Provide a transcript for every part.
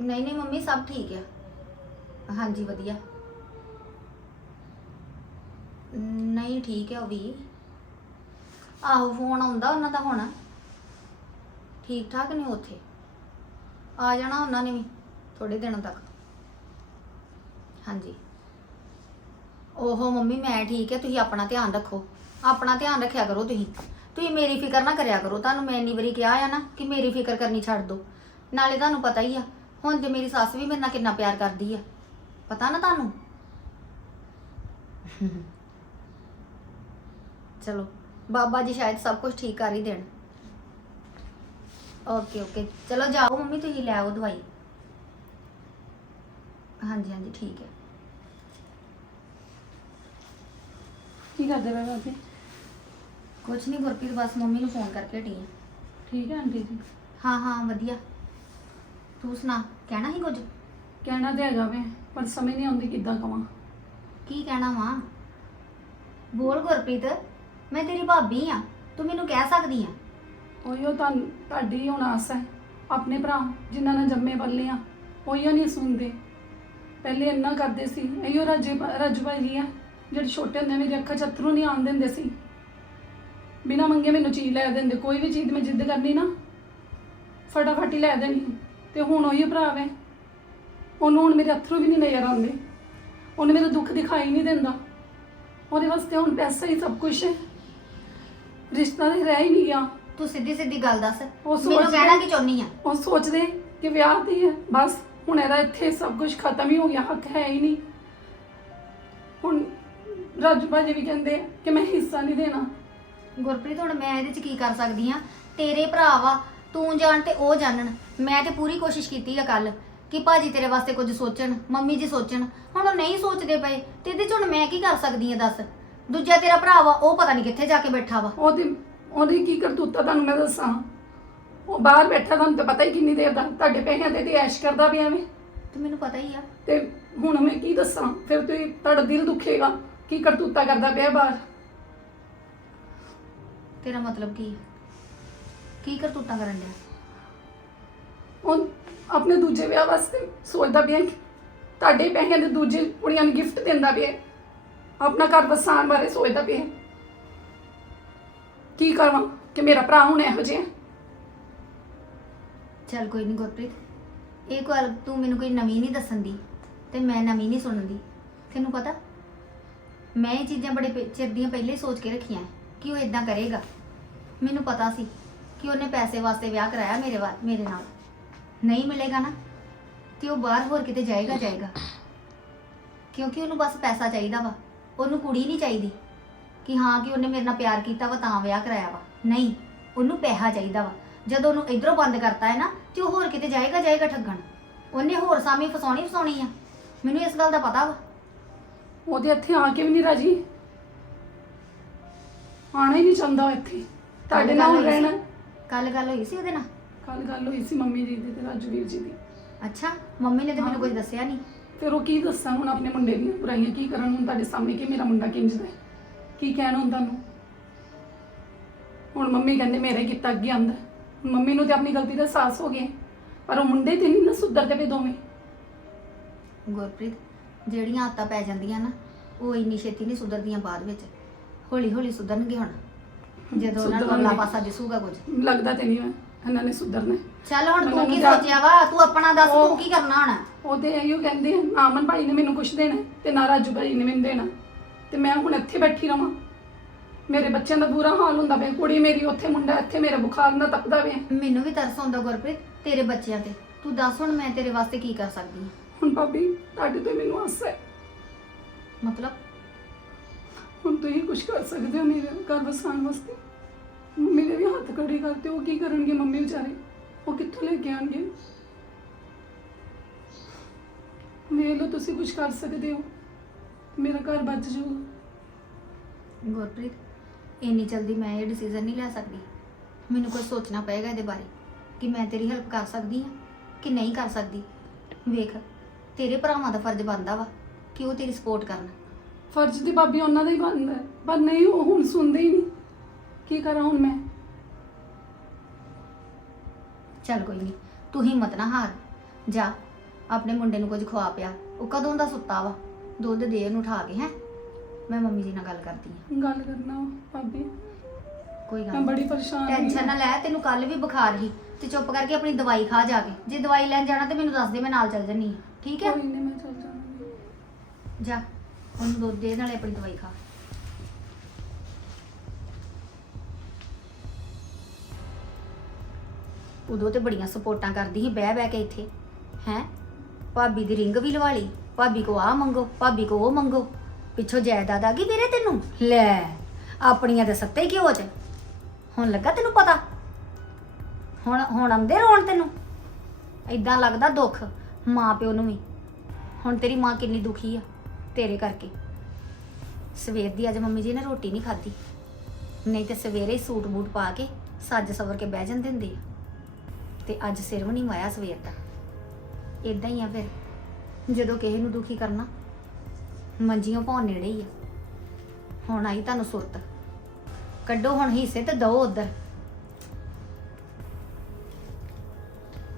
ਨਹੀਂ ਨਹੀਂ ਮੰਮੀ, ਸਭ ਠੀਕ ਆ। ਹਾਂਜੀ, ਵਧੀਆ। ਨਹੀਂ, ਠੀਕ ਆ ਉਹ ਵੀ। ਆਹੋ, ਫੋਨ ਆਉਂਦਾ ਉਹਨਾਂ ਦਾ ਹੁਣ। ਠੀਕ ਠਾਕ ਨੇ ਉੱਥੇ। ਆ ਜਾਣਾ ਉਹਨਾਂ ਨੇ ਵੀ ਥੋੜੇ ਦਿਨਾਂ ਤੱਕ। ਹਾਂਜੀ। ਓਹੋ ਮੰਮੀ, ਮੈਂ ਠੀਕ ਹੈ ਤੁਸੀਂ ਆਪਣਾ ਧਿਆਨ ਰੱਖੋ। ਆਪਣਾ ਧਿਆਨ ਰੱਖਿਆ ਕਰੋ ਤੁਸੀਂ। ਤੁਸੀਂ ਮੇਰੀ ਫਿਕਰ ਨਾ ਕਰਿਆ ਕਰੋ। ਤੁਹਾਨੂੰ ਮੈਂ ਇੰਨੀ ਵਾਰੀ ਕਿਹਾ ਆ ਨਾ ਕਿ ਮੇਰੀ ਫਿਕਰ ਕਰਨੀ ਛੱਡ ਦਿਓ ਨਾਲੇ ਤੁਹਾਨੂੰ ਪਤਾ ਹੀ ਆ ਹੁਣ ਤੇ ਮੇਰੀ ਸੱਸ ਵੀ ਮੇਰੇ ਨਾਲ ਕਿੰਨਾ ਪਿਆਰ ਕਰਦੀ ਆ। ਪਤਾ ਨਾ ਤੁਹਾਨੂੰ? ਚਲੋ ਬਾਬਾ ਜੀ ਸ਼ਾਇਦ ਸਭ ਕੁਝ ਠੀਕ ਕਰ ਹੀ ਦੇਣ। ਓਕੇ ਓਕੇ ਚਲੋ ਜਾਓ ਮੰਮੀ ਤੁਸੀਂ ਲੈ ਆਓ ਦਵਾਈ। ਹਾਂਜੀ ਹਾਂਜੀ ਠੀਕ ਹੈ। ਕੀ ਕਰਦੇ ਪਏ ਭਾਬੀ ਕੁਛ ਨਹੀਂ ਗੁਰਪ੍ਰੀਤ ਬਸ ਮੰਮੀ ਨੂੰ ਫੋਨ ਕਰਕੇ ਹਟੀ ਆ। ਠੀਕ ਹੈ ਆਂਟੀ ਜੀ? ਹਾਂ ਹਾਂ ਵਧੀਆ। ਤੂੰ ਸੁਣਾ ਕਹਿਣਾ ਸੀ ਕੁਝ? ਕਹਿਣਾ ਤੇ ਹੈਗਾ ਵੇ ਪਰ ਸਮਝ ਨਹੀਂ ਆਉਂਦੀ ਕਿੱਦਾਂ ਕਵਾਂ। ਕੀ ਕਹਿਣਾ ਵਾ? ਬੋਲ ਗੁਰਪ੍ਰੀਤ ਮੈਂ ਤੇਰੀ ਭਾਬੀ ਆ ਤੂੰ ਮੈਨੂੰ ਕਹਿ ਸਕਦੀ ਆ? ਉਹੀਓ ਤਾਂ ਤੁਹਾਡੀ ਹੁਣ ਆਸ ਹੈ ਆਪਣੇ ਭਰਾ ਜਿਨ੍ਹਾਂ ਨਾਲ ਜੰਮੇ ਪਲੇ ਆ ਉਹੀਓ ਨਹੀਂ ਸੁਣਦੇ। ਪਹਿਲੇ ਇੰਨਾ ਕਰਦੇ ਸੀ ਇਹੀਓ ਰਾਜੇ ਰਾਜੂ ਭਾਈ ਜੀ ਆ ਜਿਹੜੇ ਛੋਟੇ ਹੁੰਦੇ ਮੇਰੀ ਅੱਖਾਂ 'ਚ ਅੱਥਰੂ ਨਹੀਂ ਆਉਣ ਦਿੰਦੇ ਸੀ। ਬਿਨਾ ਮੰਗੇ ਮੈਨੂੰ ਚੀਜ਼ ਲੈ ਦਿੰਦੇ ਕੋਈ ਵੀ ਚੀਜ਼ ਮੈਂ ਜਿੱਦ ਕਰਨੀ ਨਾ ਫਟਾਫਟ ਹੀ ਲੈ ਦੇਣੀ। ਤੇ ਹੁਣ ਉਹੀ ਭਰਾ ਵੇ। ਉਹਨੂੰ ਹੁਣ ਮੇਰੇ ਅਥਰੂ ਵੀ ਨਹੀਂ ਨਜ਼ਰ ਆਉਂਦੇ। ਉਹਨੇ ਮੇਰਾ ਦੁੱਖ ਦਿਖਾਈ ਨਹੀਂ ਦਿੰਦਾ। ਉਹਦੇ ਵਾਸਤੇ ਹੁਣ ਪੈਸਾ ਹੀ ਸਭ ਕੁਝ ਹੈ। ਰਿਸ਼ਤਾ ਤੇ ਰਹਿ ਹੀ ਨਹੀਂ ਗਿਆ। ਤੂੰ ਸਿੱਧੀ ਸਿੱਧੀ ਗੱਲ ਦੱਸ। ਉਹ ਮੈਨੂੰ ਸੋਚ ਕਹਿਣਾ ਕੇ- ਕੀ ਚਾਹੁੰਨੀ ਆ? ਉਹ ਸੋਚਦੇ ਕਿ ਵਿਆਹ ਤੇ ਹੈ ਬਸ ਹੁਣ ਇਹਦਾ ਇੱਥੇ ਸਭ ਕੁਝ ਖਤਮ ਹੀ ਹੋ ਗਿਆ। ਹੱਕ ਹੈ ਹੀ ਨਹੀਂ ਹੁਣ ਰਾਜੂ ਭਾਜੀ ਵੀ ਕਹਿੰਦੇ ਆ ਕਿ ਮੈਂ ਹਿੱਸਾ ਨਹੀਂ ਦੇਣਾ। ਗੁਰਪ੍ਰੀਤ ਹੁਣ ਮੈਂ ਇਹਦੇ 'ਚ ਕੀ ਕਰ ਸਕਦੀ ਆ? ਤੇਰੇ ਭਰਾ ਵਾ। ਤੂੰ ਜਾਣ ਤੇ ਉਹ ਜਾਣਨ। ਮੈਂ ਤੇ ਪੂਰੀ ਕੋਸ਼ਿਸ਼ ਕੀਤੀ ਆ ਕੱਲ ਕਿ ਭਾਜੀ ਤੇਰੇ ਵਾਸਤੇ ਕੁਝ ਸੋਚਣ ਮੰਮੀ ਜੀ ਸੋਚਣ। ਹੁਣ ਉਹ ਨਹੀਂ ਸੋਚਦੇ ਪਏ ਤੇ ਇਹਦੇ 'ਚ ਹੁਣ ਮੈਂ ਕੀ ਕਰ ਸਕਦੀ ਆ ਦੱਸ? ਦੂਜਾ ਤੇਰਾ ਭਰਾ ਵਾ ਉਹ ਪਤਾ ਨਹੀਂ ਕਿੱਥੇ ਜਾ ਕੇ ਬੈਠਾ ਵਾ। ਉਹਦੀ ਉਹਦੀ ਕੀ ਕਰਤੂਤਾ ਤੁਹਾਨੂੰ ਮੈਂ ਦੱਸਾਂ? ਉਹ ਬਾਹਰ ਬੈਠਾ ਤੁਹਾਨੂੰ ਤਾਂ ਪਤਾ ਹੀ ਕਿੰਨੀ ਦੇਰ ਦਾ ਤੁਹਾਡੇ ਪੈਸਿਆਂ ਤੇ ਤੇ ਐਸ਼ ਕਰਦਾ ਪਿਆ ਐਵੇਂ ਤੇ ਮੈਨੂੰ ਪਤਾ ਹੀ ਆ। ਤੇ ਹੁਣ ਮੈਂ ਕੀ ਦੱਸਾਂ? ਫਿਰ ਤੁਸੀਂ ਤੁਹਾਡਾ ਦਿਲ ਦੁਖੇਗਾ ਕੀ ਕਰਤੂਤਾ ਕਰਦਾ ਪਿਆ ਬਾਹਰ? ਤੇਰਾ ਮਤਲਬ ਕੀ? ਕੀ ਕਰਤੂਤਾਂ ਕਰਨ ਡਿਆ? ਉਹ ਆਪਣੇ ਦੂਜੇ ਵਿਆਹ ਵਾਸਤੇ ਸੋਚਦਾ ਪਿਆ ਕਿ ਤੁਹਾਡੇ ਪੈਸਿਆਂ ਦੇ ਦੂਜੇ ਕੁੜੀਆਂ ਨੂੰ ਗਿਫਟ ਦਿੰਦਾ ਪਿਆ ਆਪਣਾ ਘਰ ਵਸਾਉਣ ਬਾਰੇ ਸੋਚਦਾ ਪਿਆ ਕੀ ਕਰਾਂ ਕਿ ਮੇਰਾ ਭਰਾ ਹੁਣ ਇਹੋ ਜਿਹਾ ਚੱਲ ਕੋਈ ਨਹੀਂ ਗੁਰਪ੍ਰੀਤ ਇਹ ਗੱਲ ਤੂੰ ਮੈਨੂੰ ਕੋਈ ਨਵੀਂ ਨਹੀਂ ਦੱਸਣ ਦੀ ਤੇ ਮੈਂ ਨਵੀਂ ਨਹੀਂ ਸੁਣਨ ਦੀ। ਤੈਨੂੰ ਪਤਾ ਮੈਂ ਇਹ ਚੀਜ਼ਾਂ ਬੜੇ ਪੇ- ਚਿਰ ਦੀਆਂ ਪਹਿਲੇ ਹੀ ਸੋਚ ਕੇ ਰੱਖੀਆਂ ਕਿ ਉਹ ਇਦਾਂ ਕਰੇਗਾ। ਮੈਨੂੰ ਪਤਾ ਸੀ ਕਿ ਉਹਨੇ ਪੈਸੇ ਵਾਸਤੇ ਵਿਆਹ ਕਰਾਇਆ ਮੇਰੇ ਵਾ ਮੇਰੇ ਨਾਲ। ਨਹੀਂ ਮਿਲੇਗਾ ਨਾ ਤੇ ਉਹ ਬਾਹਰ ਹੋਰ ਕਿਤੇ ਜਾਏਗਾ ਜਾਏਗਾ। ਕਿਉਂਕਿ ਉਹਨੂੰ ਬਸ ਪੈਸਾ ਚਾਹੀਦਾ ਵਾ। ਉਹਨੂੰ ਕੁੜੀ ਨਹੀਂ ਚਾਹੀਦੀ ਕਿ ਹਾਂ ਕਿ ਉਹਨੇ ਮੇਰੇ ਨਾਲ ਪਿਆਰ ਕੀਤਾ ਵਾ ਤਾਂ ਵਿਆਹ ਕਰਾਇਆ ਵਾ। ਨਹੀਂ ਉਹਨੂੰ ਪੈਸਾ ਚਾਹੀਦਾ ਵਾ। ਜਦੋਂ ਉਹਨੂੰ ਇਧਰੋਂ ਬੰਦ ਕਰਤਾ ਹੈ ਨਾ ਤੇ ਉਹ ਹੋਰ ਕਿਤੇ ਜਾਏਗਾ ਜਾਏਗਾ ਠੱਗਣ। ਉਹਨੇ ਹੋਰ ਸਾਮੀ ਫਸਾਉਣੀ ਫਸਾਉਣੀ ਆ। ਮੈਨੂੰ ਇਸ ਗੱਲ ਦਾ ਪਤਾ ਵਾ। ਉਹਦੇ ਇੱਥੇ ਆ ਕੇ ਵੀ ਨਹੀਂ ਰਾਜੀ। ਆਣਾ ਹੀ ਨਹੀਂ ਚਾਹੁੰਦਾ ਉਹ ਇੱਥੇ। ਤੁਹਾਡੇ ਨਾਲ ਰਹਿਣਾ ਕੱਲ ਗੱਲ ਹੋਈ ਸੀ ਉਹਦੇ ਨਾਲ? ਕੱਲ ਗੱਲ ਹੋਈ ਸੀ ਮੰਮੀ ਜੀ ਦੀ ਤੇ ਰਾਜਵੀਰ ਜੀ ਦੀ। ਅੱਛਾ ਮੰਮੀ ਨੇ ਤੇ ਮੈਨੂੰ। ਕੁਝ ਦੱਸਿਆ ਨਹੀਂ ਫਿਰ ਉਹ ਕੀ ਦੱਸਾਂ ਹੁਣ ਆਪਣੇ ਮੁੰਡੇ ਦੀਆਂ ਬੁਰਾਈਆਂ ਕੀ ਕਰਨ ਹੁਣ ਤੁਹਾਡੇ ਸਾਹਮਣੇ ਕਿ ਮੇਰਾ ਮੁੰਡਾ ਕਿੰਜਦਾ ਹੈ? ਕੀ ਕਹਿਣ ਹੁੰਦਾ ਨੂੰ ਹੁਣ ਮੰਮੀ ਕਹਿੰਦੇ ਮੇਰੇ ਕੀਤਾ ਅੱਗੇ ਆਂਦਾ ਹੁਣ ਮੰਮੀ ਨੂੰ ਤੇ ਆਪਣੀ ਗਲਤੀ ਦਾ ਅਹਿਸਾਸ ਹੋ ਗਿਆ ਪਰ ਉਹ ਮੁੰਡੇ ਤੇ ਨਹੀਂ ਨਾ ਸੁਧਰਦੇ ਪਏ ਦੋਵੇਂ। ਗੁਰਪ੍ਰੀਤ ਜਿਹੜੀਆਂ ਆਦਤਾਂ ਪੈ ਜਾਂਦੀਆਂ ਨਾ ਉਹ ਇੰਨੀ ਛੇਤੀ ਨਹੀਂ ਸੁਧਰਦੀਆਂ ਬਾਅਦ ਵਿੱਚ। ਹੌਲੀ ਹੌਲੀ ਸੁਧਰਨਗੇ ਹੁਣ। ਜਦੋਂ ਉਹਨਾਂ ਨੂੰ ਸੁਧਰਨਗੇ। ਅਗਲਾ ਪਾਸਾ ਦਿਸੂਗਾ ਕੁਝ। ਲੱਗਦਾ ਤੇ ਨਹੀਂ ਹੈ ਇਹਨਾਂ ਨੇ ਸੁਧਰਨਾ ਹੈ। ਚੱਲ ਹੁਣ ਤੂੰ ਮੈਨੂੰ ਕੀ ਜਾ- ਸੋਚਿਆ ਵਾ? ਤੂੰ ਆਪਣਾ ਦੱਸ ਤੂੰ ਉਹ- ਕੀ ਕਰਨਾ ਹੁਣ? ਉਹ ਤੇ ਇਹੋ ਕਹਿੰਦੇ ਆ ਨਾ ਅਮਨ ਭਾਈ ਨੇ ਮੈਨੂੰ ਕੁਝ ਦੇਣਾ ਹੈ ਤੇ ਨਾ ਰਾਜੂ ਭਾਈ ਨੇ ਮੈਨੂੰ ਦੇਣਾ ਤੇ ਮੈਂ ਹੁਣ ਇੱਥੇ ਬੈਠੀ ਰਵਾਂ। ਮੇਰੇ ਬੱਚਿਆਂ ਦਾ ਬੁਰਾ ਹਾਲ ਹੁੰਦਾ ਪਿਆ। ਕੁੜੀ ਮੇਰੀ ਉੱਥੇ ਮੁੰਡਾ ਇੱਥੇ ਮੇਰਾ ਬੁਖਾਰ ਨਾ ਤਪਦਾ ਪਿਆ। ਮੈਨੂੰ ਵੀ ਤਰਸ ਆਉਂਦਾ ਗੁਰਪ੍ਰੀਤ ਤੇਰੇ ਬੱਚਿਆਂ ਤੇ। ਤੂੰ ਦੱਸ ਹੁਣ ਮੈਂ ਤੇਰੇ ਵਾਸਤੇ ਕੀ ਕਰ ਸਕਦੀ ਹਾਂ। ਹੁਣ ਭਾਬੀ ਤੁਹਾਡੇ ਤੋਂ ਮੈਨੂੰ ਆਸ ਹੈ। ਮਤਲਬ? ਹੁਣ ਤੁਸੀਂ ਕੁਝ ਕਰ ਸਕਦੇ ਹੋ ਮੇਰੇ ਘਰ ਵਸਾਉਣ ਵਾਸਤੇ? ਮੇਰੇ ਵੀ ਹੱਥ ਖੜੇ ਕਰਤੇ, ਉਹ ਕੀ ਕਰਨਗੇ ਮੰਮੀ ਵਿਚਾਰੇ? ਉਹ ਕਿੱਥੋਂ ਲੈ ਕੇ ਆਣਗੇ ਵੇਖ ਲਓ ਤੁਸੀਂ ਕੁਝ ਕਰ ਸਕਦੇ ਹੋ। ਮੇਰਾ ਘਰ ਬਚ ਜਾਊਗਾ। ਗੁਰਪ੍ਰੀਤ, ਇੰਨੀ ਜਲਦੀ ਮੈਂ ਇਹ ਡਿਸੀਜਨ ਨਹੀਂ ਲੈ ਸਕਦੀ। ਮੈਨੂੰ ਕੁਝ ਸੋਚਣਾ ਪਏਗਾ ਇਹਦੇ ਬਾਰੇ, ਕਿ ਮੈਂ ਤੇਰੀ ਹੈਲਪ ਕਰ ਸਕਦੀ ਹਾਂ ਕਿ ਨਹੀਂ ਕਰ ਸਕਦੀ। ਵੇਖ, ਤੇਰੇ ਭਰਾਵਾਂ ਦਾ ਫਰਜ਼ ਬਣਦਾ ਵਾ ਕਿ ਉਹ ਤੇਰੀ ਸਪੋਰਟ ਕਰਨ। ਫਰਜ਼ ਦੀ ਭਾਬੀ ਉਹਨਾਂ ਦਾ ਹੀ ਬਣਦਾ ਹੈ। ਪਰ ਨਹੀਂ ਉਹ ਹੁਣ ਸੁਣਦੇ ਹੀ ਨਹੀਂ। ਕੀ ਕਰਾਂ ਹੁਣ ਮੈਂ? ਚੱਲ ਕੋਈ ਨਹੀਂ ਤੂੰ ਹਿੰਮਤ ਨਾ ਹਾਰ। ਜਾ ਆਪਣੇ ਮੁੰਡੇ ਨੂੰ ਕੁਝ ਖਵਾ ਪਿਆ। ਉਹ ਕਦੋਂ ਦਾ ਸੁੱਤਾ ਵਾ? ਦੁੱਧ ਦੇ ਉਹਨੂੰ ਉਠਾ ਕੇ ਹੈ? ਮੈਂ ਮੰਮੀ ਜੀ ਨਾਲ ਗੱਲ ਕਰਦੀ ਆ ਗੱਲ ਕਰਨਾ ਵਾ, ਭਾਬੀ। ਕੋਈ ਗੱਲ ਮੈਂ। ਬੜੀ ਪਰੇਸ਼ਾਨ ਟੈਨਸ਼ਨ ਨਾ ਲੈ ਤੈਨੂੰ ਕੱਲ ਵੀ ਬੁਖਾਰ ਸੀ ਤੇ ਚੁੱਪ ਕਰਕੇ ਆਪਣੀ ਦਵਾਈ ਖਾ ਜਾ ਕੇ। ਜੇ ਦਵਾਈ ਲੈਣ ਜਾਣਾ ਤੇ ਮੈਨੂੰ ਦੱਸ ਦੇ ਮੈਂ ਨਾਲ ਚੱਲ ਜੰਨੀ ਠੀਕ ਹੈ? ਕੋਈ ਨਹੀਂ ਮੈਂ ਚੱਲ ਜਾਵਾਂਗੀ ਜਾ। ਉਹਨੂੰ ਦੁੱਧ ਦੇ ਨਾਲੇ ਆਪਣੀ ਦਵਾਈ ਖਾ। ਉਦੋਂ ਤੇ ਬੜੀਆਂ ਸਪੋਰਟਾਂ ਕਰਦੀ ਸੀ, ਬਹਿ ਬਹਿ ਕੇ ਇੱਥੇ। ਹੈ? ਭਾਬੀ ਦੀ ਰਿੰਗ ਵੀ ਲਵਾ ਲਈ। ਭਾਬੀ ਕੋ ਆ ਮੰਗੋ, ਭਾਬੀ ਕੋ ਉਹ ਮੰਗੋ। ਪਿੱਛੋਂ ਜਾਇਦਾਦ ਆ ਗਈ ਵੀਰੇ ਤੈਨੂੰ? ਲੈ, ਆਪਣੀਆਂ ਤੇ ਸੱਤੇ ਕਿਉਂ ਚ ਹੁਣ ਲੱਗਾ ਤੈਨੂੰ ਪਤਾ? ਹੁਣ ਹੁਣ ਆਉਂਦੇ ਰੋਣ ਤੈਨੂੰ? ਐਦਾਂ ਲੱਗਦਾ ਦੁੱਖ, ਮਾਂ ਪਿਓ ਨੂੰ ਵੀ। ਹੁਣ ਤੇਰੀ ਮਾਂ ਕਿੰਨੀ ਦੁਖੀ ਆ। ਤੇਰੇ ਕਰਕੇ। ਸਵੇਰ ਦੀ ਅੱਜ ਮੰਮੀ ਜੀ ਨੇ ਰੋਟੀ ਨਹੀਂ ਖਾਧੀ। ਨਹੀਂ ਤੇ ਸਵੇਰੇ ਹੀ ਸੂਟ ਬੂਟ ਪਾ ਕੇ ਸੱਜ ਸਵਰ ਕੇ ਬਹਿ ਜਾਂਦੇ ਹੁੰਦੇ ਆ। ਤੇ ਅੱਜ ਸਿਰ ਵੀ ਨਹੀਂ ਵਾਇਆ ਸਵੇਰ ਦਾ। ਇਦਾਂ ਹੀ ਆ ਫਿਰ। ਜਦੋਂ ਕਿਸੇ ਨੂੰ ਦੁਖੀ ਕਰਨਾ ਮੰਜੀਆਂ ਪਾਉਣ ਨੇੜੇ ਹੀ ਆ। ਹੁਣ ਆਈ ਤੁਹਾਨੂੰ ਸੁਰਤ। ਕੱਢੋ ਹੁਣ ਹਿੱਸੇ ਤੇ ਦਓ ਉਧਰ।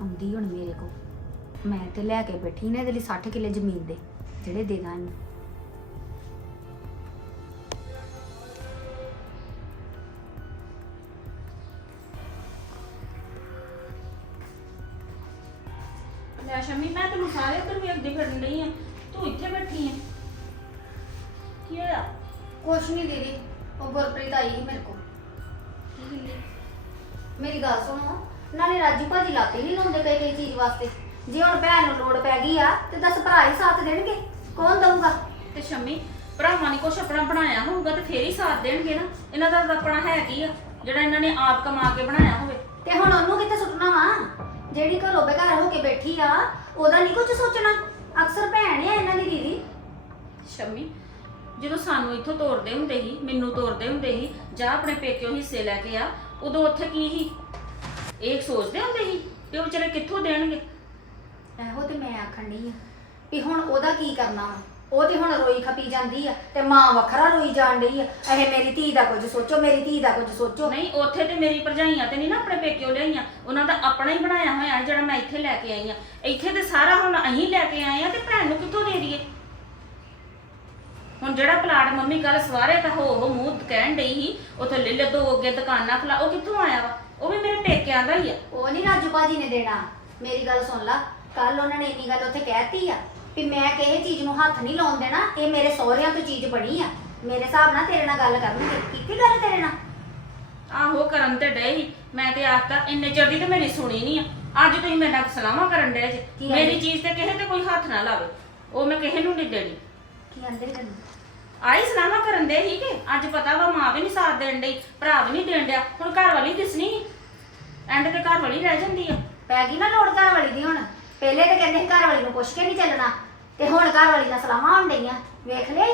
ਆਉਂਦੀ ਹੁਣ ਮੇਰੇ ਕੋ ਮੈਂ ਤੇ ਲੈ ਕੇ ਬੈਠੀ ਨੇ ਇਹਦੇ ਲਈ 60 ਕਿੱਲੇ ਜ਼ਮੀਨ ਦੇ। ਜਿਹੜੇ ਦੇ ਦਾਂ ਇਹਨੂੰ। ਲੈ ਸ਼ਮੀ ਮੈਂ ਤੈਨੂੰ ਸਾਰੇ ਉਧਰ ਵੇਖਦੀ ਫਿਰਨ ਲਈ ਆ। ਤੂੰ ਇੱਥੇ ਬੈਠੀ ਆ। ਕੀ ਹੋਇਆ? ਕੁਛ ਨਹੀਂ ਦੀਦੀ ਉਹ ਗੁਰਪ੍ਰੀਤ ਆਈ ਸੀ ਮੇਰੇ ਕੋ ਕੀ ਕਹਿੰਦੀ? ਮੇਰੀ ਗੱਲ ਸੁਣੋ ਨਾਲੇ ਰਾਜੂ ਭਾਜੀ ਲਾਤੇ ਨਹੀਂ ਲਾਉਂਦੇ ਕਈ ਕਈ ਚੀਜ਼ ਵਾਸਤੇ। ਜੇ ਹੁਣ ਭੈਣ ਨੂੰ ਲੋੜ ਪੈ ਗਈ ਆ ਤੇ ਦੱਸ ਭਰਾ ਹੀ ਸਾਥ ਦੇਣਗੇ। ਕੌਣ ਦਊਗਾ? ਤੇ ਸ਼ਮੀ ਭਰਾਵਾਂ ਨੇ ਕੁਛ ਆਪਣਾ ਬਣਾਇਆ ਹੋਊਗਾ ਤੇ ਫੇਰ ਹੀ ਸਾਥ ਦੇਣਗੇ ਨਾ। ਇਹਨਾਂ ਦਾ ਤਾਂ ਆਪਣਾ ਹੈ ਕੀ ਆ? ਜਿਹੜਾ ਇਹਨਾਂ ਨੇ ਆਪ ਕਮਾ ਕੇ ਬਣਾਇਆ ਹੋਵੇ। ਤੇ ਹੁਣ ਉਹਨੂੰ ਕਿੱਥੇ ਸੁੱਟਣਾ ਵਾ? ਜਿਹੜੀ ਘਰੋਂ ਬੇਘਰ ਹੋ ਕੇ ਬੈਠੀ ਆ ਉਹਦਾ ਨਹੀਂ ਕੁਝ ਸੋਚਣਾ। ਅਕਸਰ ਭੈਣ ਆ ਇਹਨਾਂ ਦੀ ਦੀਦੀ। ਸ਼ਮੀ ਜਦੋਂ ਸਾਨੂੰ ਇੱਥੋਂ ਤੋਰਦੇ ਹੁੰਦੇ ਸੀ ਮੈਨੂੰ ਤੋਰਦੇ ਹੁੰਦੇ ਸੀ ਜਾਂ ਆਪਣੇ ਪੇਕਿਓ ਹਿੱਸੇ ਲੈ ਕੇ ਆ ਉਦੋਂ ਉੱਥੇ ਕੀ ਸੀ? ਇਹ ਸੋਚਦੇ ਹੁੰਦੇ ਸੀ ਕਿ ਉਹ ਵਿਚਾਰੇ ਕਿੱਥੋਂ ਦੇਣਗੇ? ਇਹੋ ਤੇ ਮੈਂ ਆਖਣ ਡਈ ਆ। ਵੀ ਹੁਣ ਉਹਦਾ ਕੀ ਕਰਨਾ ਵਾ? ਉਹ ਤੇ ਹੁਣ ਰੋਈ ਖਪੀ ਜਾਂਦੀ ਆ ਤੇ ਮਾਂ ਵੱਖਰਾ ਰੋਈ ਜਾਣ ਡਈ ਆ। ਇਹ ਮੇਰੀ ਧੀ ਦਾ ਕੁਝ ਸੋਚੋ ਮੇਰੀ ਧੀ ਦਾ ਕੁਝ ਸੋਚੋ। ਨਹੀਂ ਉੱਥੇ ਤੇ ਮੇਰੀ ਭਰਜਾਈਆਂ ਤੇ ਨਹੀਂ ਨਾ ਆਪਣੇ ਪੇਕਿਓ ਲਿਆਈਆਂ। ਉਹਨਾਂ ਦਾ ਆਪਣਾ ਹੀ ਬਣਾਇਆ ਹੋਇਆ ਹੈ ਜਿਹੜਾ ਮੈਂ ਇੱਥੇ ਲੈ ਕੇ ਆਈ ਆ। ਇੱਥੇ ਤੇ ਸਾਰਾ ਹੁਣ ਅਸੀਂ ਲੈ ਕੇ ਆਏ ਆ ਤੇ ਭੈਣ ਨੂੰ ਕਿੱਥੋਂ ਦੇ ਦਈਏ? ਹੁਣ ਜਿਹੜਾ ਪਲਾਟ ਮੰਮੀ ਕੱਲ ਸਵਾਰੇ ਤਾਂ ਹੋ ਹੋ ਮੂੰਹ ਕਹਿਣ ਡਈ ਸੀ ਉਥੇ ਲੈ ਲੈ ਦੋ ਅੱਗੇ ਦੁਕਾਨਾਂ ਖਲਾ ਉਹ ਕਿੱਥੋਂ ਆਇਆ ਵਾ? ਉਹ ਵੀ ਮੇਰੇ ਪੇਕਿਆਂ ਦਾ ਹੀ ਆ। ਉਹ ਨਹੀਂ ਰਾਜੂ ਭਾਜੀ ਨੇ ਦੇਣਾ। ਮੇਰੀ ਗੱਲ ਸੁਣ ਲਾ ਕੱਲ ਉਹਨਾਂ ਨੇ ਇੰਨੀ ਗੱਲ ਉੱਥੇ ਕਹਿਤੀ ਆ। ਵੀ ਮੈਂ ਕਿਸੇ ਚੀਜ਼ ਨੂੰ ਹੱਥ ਨਹੀਂ ਲਾਉਣ ਦੇਣਾ ਇਹ ਮੇਰੇ ਸਹੁਰਿਆਂ ਤੋਂ ਚੀਜ਼ ਬਣੀ ਆ। ਮੇਰੇ ਹਿਸਾਬ ਨਾਲ ਤੇਰੇ ਨਾਲ ਗੱਲ ਕਰਨਗੇ। ਕੀਤੀ ਗੱਲ ਤੇਰੇ ਨਾਲ? ਆਹੋ ਕਰਨ ਤੇ ਡਏ ਸੀ। ਮੈਂ ਤੇ ਆਖਤਾ ਇੰਨੇ ਚਿਰ ਦੀ ਤੇ ਮੇਰੀ ਸੁਣੀ ਨਹੀਂ ਆ। ਅੱਜ ਤੁਸੀਂ ਮੇਰੇ ਨਾਲ ਸਲਾਹਾਂ ਕਰਨ ਡਏ ਜੇ। ਕੀ ਆਂਦੀ? ਮੇਰੀ ਚੀਜ਼ ਤੇ ਕਿਸੇ ਤੇ ਕੋਈ ਹੱਥ ਨਾ ਲਾਵੇ। ਉਹ ਮੈਂ ਕਿਸੇ ਨੂੰ ਨਹੀਂ ਦੇਣੀ। ਕੀ ਅੰਦਰ ਹੀ ਤੈਨੂੰ ਆਈ ਸਲਾਹਾਂ ਕਰਨ ਦੇ ਹੀ ਕਿ ਅੱਜ ਪਤਾ ਵਾ ਮਾਂ ਵੀ ਨਹੀਂ ਸਾਥ ਦੇਣ ਡਈ ਭਰਾ ਵੀ ਨਹੀਂ ਦੇਣ ਡਿਆ। ਹੁਣ ਘਰ ਵਾਲੀ ਦਿਸਣੀ ਐਂਡ ਤੇ ਘਰ ਵਾਲੀ ਰਹਿ ਜਾਂਦੀ ਆ। ਪੈ ਗਈ ਨਾ ਲੋੜ ਘਰ ਵਾਲੀ ਦੀ ਹੁਣ। ਪਹਿਲੇ ਤੇ ਕਹਿੰਦੇ ਸੀ ਘਰ ਵਾਲੀ ਨੂੰ ਪੁੱਛ ਕੇ ਨਹੀਂ ਚੱਲਣਾ ਤੇ ਹੁਣ ਘਰ ਵਾਲੀ ਨਾਲ ਸਲਾਮਾਂ ਹੋਣ ਡਈਆਂ ਵੇਖ ਲਈ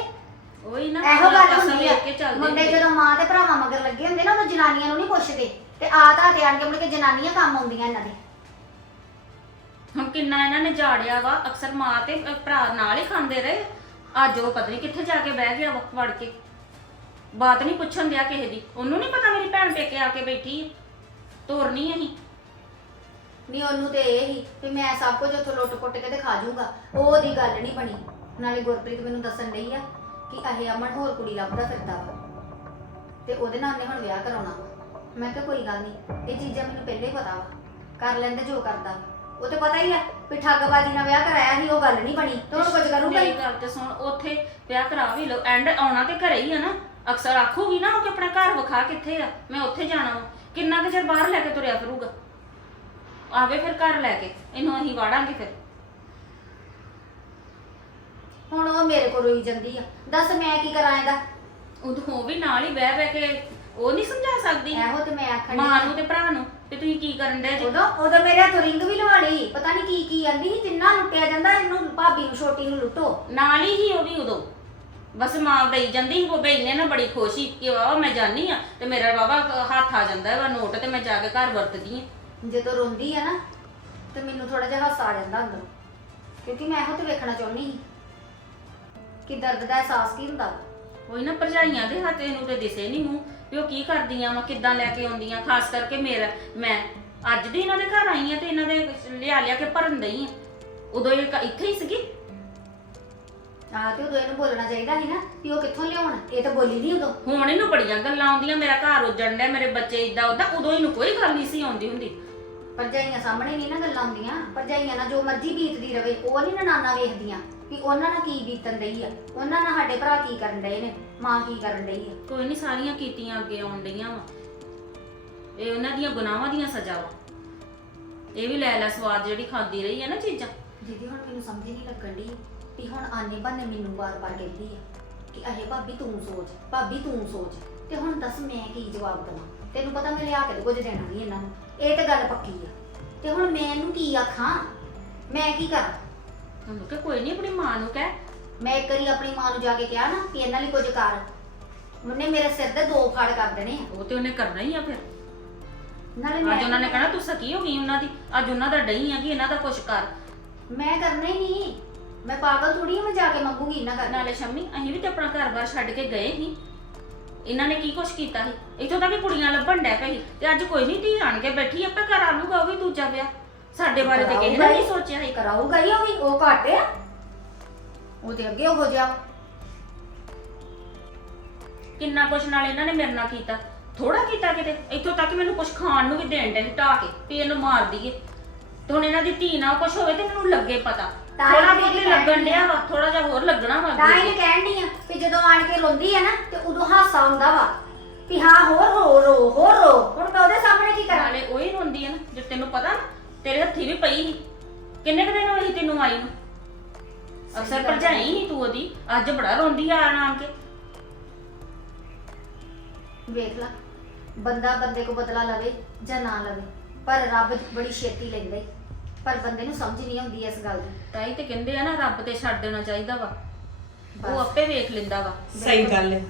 ਉਹੀ ਨਾ ਇਹੋ ਗੱਲ ਹੁੰਦੀ ਆ ਚੱਲਦੇ ਮੁੰਡੇ। ਜਦੋਂ ਮਾਂ ਤੇ ਭਰਾਵਾਂ ਮਗਰ ਲੱਗੇ ਹੁੰਦੇ ਨਾ ਉਹ ਜਨਾਨੀਆਂ ਨੂੰ ਨਹੀਂ ਪੁੱਛਦੇ ਤੇ ਆ ਤਾਂ ਤੇ ਆਣ ਕੇ ਮੁੜ ਕੇ ਜਨਾਨੀਆਂ ਕੰਮ ਆਉਂਦੀਆਂ ਇਹਨਾਂ ਦੇ। ਹੁਣ ਕਿੰਨਾ ਇਹਨਾਂ ਨੇ ਜਾੜਿਆ ਵਾ ਅਕਸਰ ਮਾਂ ਤੇ ਭਰਾ ਨਾਲ ਹੀ ਖਾਂਦੇ ਰਹੇ। ਅੱਜ ਉਹ ਪਤਾ ਨਹੀਂ ਕਿੱਥੇ ਜਾ ਕੇ ਬਹਿ ਗਿਆ ਵਾ ਵੜ ਕੇ। ਬਾਤ ਨਹੀਂ ਪੁੱਛਣ ਦਿਆ ਕਿਸੇ ਦੀ। ਉਹਨੂੰ ਨਹੀਂ ਪਤਾ ਮੇਰੀ ਭੈਣ ਪੇਕੇ ਆ ਕੇ ਬੈਠੀ ਤੋਰਨੀ ਅਸੀਂ। ਨਹੀਂ, ਉਹਨੂੰ ਤੇ ਇਹ ਹੀ ਵੀ ਮੈਂ ਸਭ ਕੁਝ ਉੱਥੋਂ ਲੁੱਟ ਪੁੱਟ ਕੇ ਤੇ ਖਾ ਜਾਊਗਾ ਉਹਦੀ ਗੱਲ ਨਹੀਂ ਬਣੀ। ਨਾਲੇ ਗੁਰਪ੍ਰੀਤ ਮੈਨੂੰ ਦੱਸਣ ਡਈ ਆ ਕਿ ਇਹ ਅਮਨ ਹੋਰ ਕੁੜੀ ਲੱਭਦਾ ਫਿਰਦਾ ਵਾ। ਤੇ ਉਹਦੇ ਨਾਲ ਨੇ ਹੁਣ ਵਿਆਹ ਕਰਾਉਣਾ ਵਾ। ਮੈਂ ਕਿਹਾ ਕੋਈ ਗੱਲ ਨਹੀਂ, ਇਹ ਚੀਜ਼ਾਂ ਮੈਨੂੰ ਪਹਿਲੇ ਹੀ ਪਤਾ ਵਾ। ਕਰ ਲੈਂਦੇ ਜੋ ਕਰਦਾ। ਉਹ ਤੇ ਪਤਾ ਹੀ ਆ ਵੀ ਠੱਗਬਾਜੀ ਨਾਲ ਵਿਆਹ ਕਰਾਇਆ ਸੀ, ਉਹ ਗੱਲ ਨਹੀਂ ਬਣੀ। ਤੇ ਹੁਣ ਕੁਝ ਕਰੂਗਾ ਹੀ। ਮੇਰੀ ਗੱਲ ਤੇ ਸੁਣ, ਉੱਥੇ ਵਿਆਹ ਕਰਾ ਵੀ ਲਓ। ਐਂਡ ਆਉਣਾ ਤੇ ਘਰੇ ਹੀ ਆ ਨਾ। ਅਕਸਰ ਆਖੂਗੀ ਨਾ ਉਹ ਕਿ ਆਪਣਾ ਘਰ ਵਿਖਾ ਕਿੱਥੇ ਆ? ਮੈਂ ਉੱਥੇ ਜਾਣਾ ਵਾ। ਕਿੰਨਾ ਕੁ ਚਿਰ ਬਾਹਰ ਲੈ ਕੇ ਤੁਰਿਆ ਫਿਰੂਗਾ? ਆਵੇ ਫਿਰ ਘਰ ਲੈ ਕੇ ਇਹਨੂੰ ਅਸੀਂ ਵਾੜਾਂਗੇ ਫਿਰ। ਹੁਣ ਉਹ ਮੇਰੇ ਕੋਲ ਰੋਈ ਜਾਂਦੀ ਆ। ਦੱਸ ਮੈਂ ਕੀ ਕਰਾਂ ਇਹਦਾ? ਉਦੋਂ ਉਹ ਵੀ ਨਾਲ ਹੀ ਬਹਿ ਬਹਿ ਕੇ ਉਹ ਨਹੀਂ ਸਮਝਾ ਸਕਦੀ। ਇਹੋ ਤੇ ਮੈਂ ਆਖਣ ਮਾਂ। ਨੂੰ ਤੇ ਭਰਾ ਨੂੰ ਤੇ ਤੁਸੀਂ ਕੀ ਕਰਨ ਦੇ ਜੀ? ਉਦੋਂ ਉਦੋਂ ਮੇਰੇ ਹੱਥੋਂ ਰਿੰਗ ਵੀ ਲਵਾ ਲਈ ਪਤਾ ਨਹੀਂ ਕੀ ਕੀ ਆਂਦੀ ਸੀ ਜਿੰਨਾ ਲੁੱਟਿਆ ਜਾਂਦਾ ਇਹਨੂੰ ਭਾਬੀ ਨੂੰ ਛੋਟੀ ਨੂੰ ਲੁੱਟੋ। ਨਾਲ ਹੀ ਸੀ ਉਹ ਵੀ ਉਦੋਂ। ਬਸ ਮਾਂ ਦਈ ਜਾਂਦੀ ਸੀ ਉਹ ਬੇਨੇ ਨਾ ਬੜੀ ਖੁਸ਼ੀ ਕਿ ਵਾਹ ਮੈਂ ਜਾਨੀ ਆ ਤੇ ਮੇਰਾ ਬਾਬਾ ਹੱਥ ਆ ਜਾਂਦਾ ਵਾ ਨੋਟ ਤੇ ਮੈਂ ਜਾ ਕੇ ਘਰ ਵਰਤਦੀ ਆ। ਜਦੋਂ ਰੋਂਦੀ ਆ ਨਾ, ਤੇ ਮੈਨੂੰ ਥੋੜਾ ਜਿਹਾ ਹਾਸਾ ਆ ਜਾਂਦਾ ਅੰਦਰੋਂ, ਕਿਉਂਕਿ ਮੈਂ ਇਹੋ ਤੇ ਵੇਖਣਾ ਚਾਹੁੰਦੀ ਸੀ ਕਿ ਦਰਦ ਦਾ ਅਹਿਸਾਸ ਕੀ ਹੁੰਦਾ ਵਾ। ਉਹੀ ਨਾ ਭਰਜਾਈਆਂ ਦੇ ਹੱਥ ਇਹਨੂੰ ਤੇ ਦਿਸੇ ਨਹੀਂ ਮੂੰਹ ਵੀ ਉਹ ਕੀ ਕਰਦੀਆਂ ਵਾ, ਕਿੱਦਾਂ ਲੈ ਕੇ ਆਉਂਦੀਆਂ, ਖਾਸ ਕਰਕੇ ਮੇਰਾ, ਮੈਂ ਅੱਜ ਦੀ ਇਹਨਾਂ ਦੇ ਘਰ ਆਈ ਆ ਤੇ ਇਹਨਾਂ ਦੇ ਲਿਆ ਲਿਆ ਕੇ ਭਰਨ ਦਈ ਆ ਉਦੋਂ ਇਹ ਕ- ਇੱਥੇ ਹੀ ਸੀਗੀ ਆ ਤੇ ਉਦੋਂ ਇਹਨੂੰ ਬੋਲਣਾ ਚਾਹੀਦਾ ਸੀ ਨਾ ਉਹ ਕਿੱਥੋਂ ਲਿਆਉਣ? ਇਹ ਤਾਂ ਬੋਲੀ ਨਹੀਂ ਉਦੋਂ। ਹੁਣ ਇਹਨੂੰ ਬੜੀਆਂ ਗੱਲਾਂ ਆਉਂਦੀਆਂ ਮੇਰਾ ਘਰ ਉਜੜਨ ਡਿਆ ਮੇਰੇ ਬੱਚੇ ਇਦਾਂ ਉਦਾਂ ਉਦੋਂ ਇਹਨੂੰ ਕੋਈ ਗੱਲ ਨਹੀਂ ਸੀ ਆਉਂਦੀ ਹੁੰਦੀ। ਭਰਜਾਈਆਂ ਸਾਹਮਣੇ ਨਹੀਂ ਨਾ ਗੱਲਾਂ ਹੁੰਦੀਆਂ ਭਰਜਾਈਆਂ ਨਾਲ ਜੋ ਮਰਜ਼ੀ ਬੀਤਦੀ ਰਵੇ ਉਹ ਨਹੀਂ ਨਾਨਾ ਵੇਖਦੀਆਂ ਵੀ ਉਹਨਾਂ ਨਾਲ ਕੀ ਬੀਤਣ ਡਈ ਆ। ਉਹਨਾਂ ਨਾਲ ਸਾਡੇ ਭਰਾ ਕੀ ਕਰਨ ਡਏ ਨੇ? ਮਾਂ ਕੀ ਕਰਨ ਡਈ ਆ? ਕੋਈ ਨਹੀਂ ਸਾਰੀਆਂ ਕੀਤੀਆਂ ਅੱਗੇ ਆਉਣ ਡਈਆਂ ਵਾ। ਇਹ ਉਹਨਾਂ ਦੀਆਂ ਗੁਨਾਹਾਂ ਦੀਆਂ ਸਜ਼ਾਵਾਂ ਇਹ ਵੀ ਲੈ ਲੈ ਸਵਾਦ ਜਿਹੜੀ ਖਾਂਦੀ ਰਹੀ ਹੈ ਨਾ ਚੀਜ਼ਾਂ। ਦੀਦੀ ਹੁਣ ਮੈਨੂੰ ਸਮਝ ਨਹੀਂ ਲੱਗਣ ਦੀ ਵੀ ਹੁਣ ਆਨੇ ਬਾਨੇ ਮੈਨੂੰ ਵਾਰ-ਵਾਰ ਕਹਿੰਦੀ ਆ ਕਿ ਅਹੇ ਭਾਬੀ ਤੂੰ ਸੋਚ ਭਾਬੀ ਤੂੰ ਸੋਚ। ਤੇ ਹੁਣ ਦੱਸ ਮੈਂ ਕੀ ਜਵਾਬ ਦਵਾਂ? ਤੈਨੂੰ ਪਤਾ ਮੈਂ ਲਿਆ ਕੇ ਤੇ ਕੁਝ ਦੇਣਾ ਨਹੀਂ ਇਹਨਾਂ ਨੂੰ। ਇਹ ਤਾਂ ਗੱਲ ਪੱਕੀ ਆ। ਤੇ ਹੁਣ ਮੈਂ ਇਹਨੂੰ ਕੀ ਆਖਾਂ? ਮੈਂ ਕੀ ਕਰਾਂ? ਉਹਨੂੰ ਕਿ ਕੋਈ ਨਹੀਂ ਆਪਣੀ ਮਾਂ ਨੂੰ ਕਹਿ। ਮੈਂ ਇੱਕ ਵਾਰੀ ਆਪਣੀ ਮਾਂ ਨੂੰ ਜਾ ਕੇ ਕਿਹਾ ਨਾ ਕਿ ਇਹਨਾਂ ਲਈ ਕੁਝ ਕਰ। ਉਹਨੇ ਮੇਰੇ ਸਿਰ ਤੇ ਦੋ ਫਾੜ ਕਰ ਦੇਣੇ ਆ। ਉਹ ਤੇ ਉਹਨੇ ਕਰਨਾ ਹੀ ਆ ਫਿਰ। ਨਾਲੇ ਅੱਜ ਉਹਨਾਂ ਨੇ ਮੈਂ ਕਹਿਣਾ ਤੂੰ ਸਕੀ ਹੋ ਗਈ ਉਹਨਾਂ ਦੀ। ਅੱਜ ਉਹਨਾਂ ਦਾ ਡਈ ਆ ਕਿ ਇਹਨਾਂ ਦਾ ਕੁਛ ਕਰ। ਮੈਂ ਕਰਨਾ ਹੀ ਨਹੀਂ। ਮੈਂ ਪਾਗਲ ਥੋੜੀ ਆ ਮੈਂ ਜਾ ਕੇ ਮੰਗੂਗੀ ਇਹਨਾਂ ਕਰ ਨਾਲੇ ਸ਼ੰਮੀ ਅਸੀਂ ਵੀ ਤੇ ਆਪਣਾ ਘਰ-ਬਾਰ ਛੱਡ ਕੇ ਗਏ ਸੀ। ਇਹਨਾਂ ਨੇ ਕੀ ਕੁਛ ਕੀਤਾ ਸੀ? ਇੱਥੋਂ ਤੱਕ ਕਿ ਕੁੜੀਆਂ ਲੱਭਣ ਡੈ ਪਈ ਤੇ ਅੱਜ ਕੋਈ ਨਹੀਂ ਧੀ ਆਣ ਕੇ ਬੈਠੀ ਆਪੇ ਕਰਾ ਲੂਗਾ ਉਹ ਵੀ ਦੂਜਾ ਵਿਆਹ। ਸਾਡੇ ਬਾਰੇ ਤੇ ਕਿਸੇ ਨੇ ਨਹੀਂ ਸੋਚਿਆ ਸੀ। ਕਰਾਊਗਾ ਹੀ ਉਹ ਵੀ ਉਹ ਘੱਟ ਆ। ਉਹ ਤੇ ਅੱਗੇ ਹੋ ਜਾ ਕਿੰਨਾ ਕੁਛ ਨਾਲ ਇਹਨਾਂ ਨੇ ਮੇਰੇ ਨਾਲ ਕੀਤਾ। ਥੋੜਾ ਕੀਤਾ ਕਿਤੇ। ਇੱਥੋਂ ਤੱਕ ਮੈਨੂੰ ਕੁਛ ਖਾਣ ਨੂੰ ਵੀ ਦੇਣ ਦੇ ਢਾ ਕੇ ਵੀ ਇਹਨੂੰ ਮਾਰ ਦਈਏ। ਤੇ ਹੁਣ ਇਹਨਾਂ ਦੀ ਧੀ ਨਾਲ ਕੁਛ ਹੋਵੇ ਤੇ ਮੈਨੂੰ ਲੱਗੇ ਪਤਾ। ਤਾਂ ਥੋੜਾ ਬਹੁਤ ਹੀ ਲੱਗਣ ਡਿਆ ਵਾ ਥੋੜਾ ਜਿਹਾ ਹੋਰ ਲੱਗਣਾ ਵਾ ਤਾਂ ਅੱਗੇ। ਇਹ ਕਹਿਣ ਡਈ ਆ ਵੀ ਜਦੋਂ ਆਣ ਕੇ ਰੋਂਦੀ ਆ ਨਾ ਤੇ ਉਦੋਂ ਹਾਸਾ ਆਉਂਦਾ ਵਾ। ਵੀ ਹਾਂ ਹੋਰ ਰੋ ਰੋ ਹੋਰ ਰੋ। ਹੁਣ ਮੈਂ ਉਹਦੇ ਸਾਹਮਣੇ ਕੀ ਕਰਾਂ? ਨਾਲੇ ਉਹੀ ਰੋਂਦੀ ਆ ਨਾ ਜੇ ਤੈਨੂੰ ਪਤਾ ਨਾ ਤੇਰੇ ਹੱਥੀ ਵੀ ਪਈ ਸੀ। ਕਿੰਨੇ ਕੁ ਦਿਨ ਹੋਏ ਸੀ ਤੈਨੂੰ ਆਈ ਨੂੰ? ਅਕਸਰ ਗੱਲ ਭਰਜਾਈ ਸੀ ਤੂੰ ਉਹਦੀ ਅੱਜ ਬੜਾ ਰੋਂਦੀ ਆ ਆਣ ਆਣ ਕੇ। ਵੇਖ ਲਾ ਬੰਦਾ ਬੰਦੇ ਕੋ ਬਦਲਾ ਲਵੇ ਜਾਂ ਨਾ ਲਵੇ ਪਰ ਰੱਬ ਬੜੀ ਛੇਤੀ ਲੈਂਦਾ ਈ। ਪਰ ਬੰਦੇ ਨੂੰ ਸਮਝ ਨਹੀਂ ਆਉਂਦੀ ਇਸ ਗੱਲ ਦੀ। ਤਾਂ ਹੀ ਤੇ ਕਹਿੰਦੇ ਆ ਨਾ ਰੱਬ ਤੇ ਛੱਡ ਦੇਣਾ ਚਾਹੀਦਾ ਵਾ। ਉਹ ਬਸ। ਆਪੇ ਵੇਖ ਲੈਂਦਾ ਵਾ। ਸਹੀ ਗੱਲ ਹੈ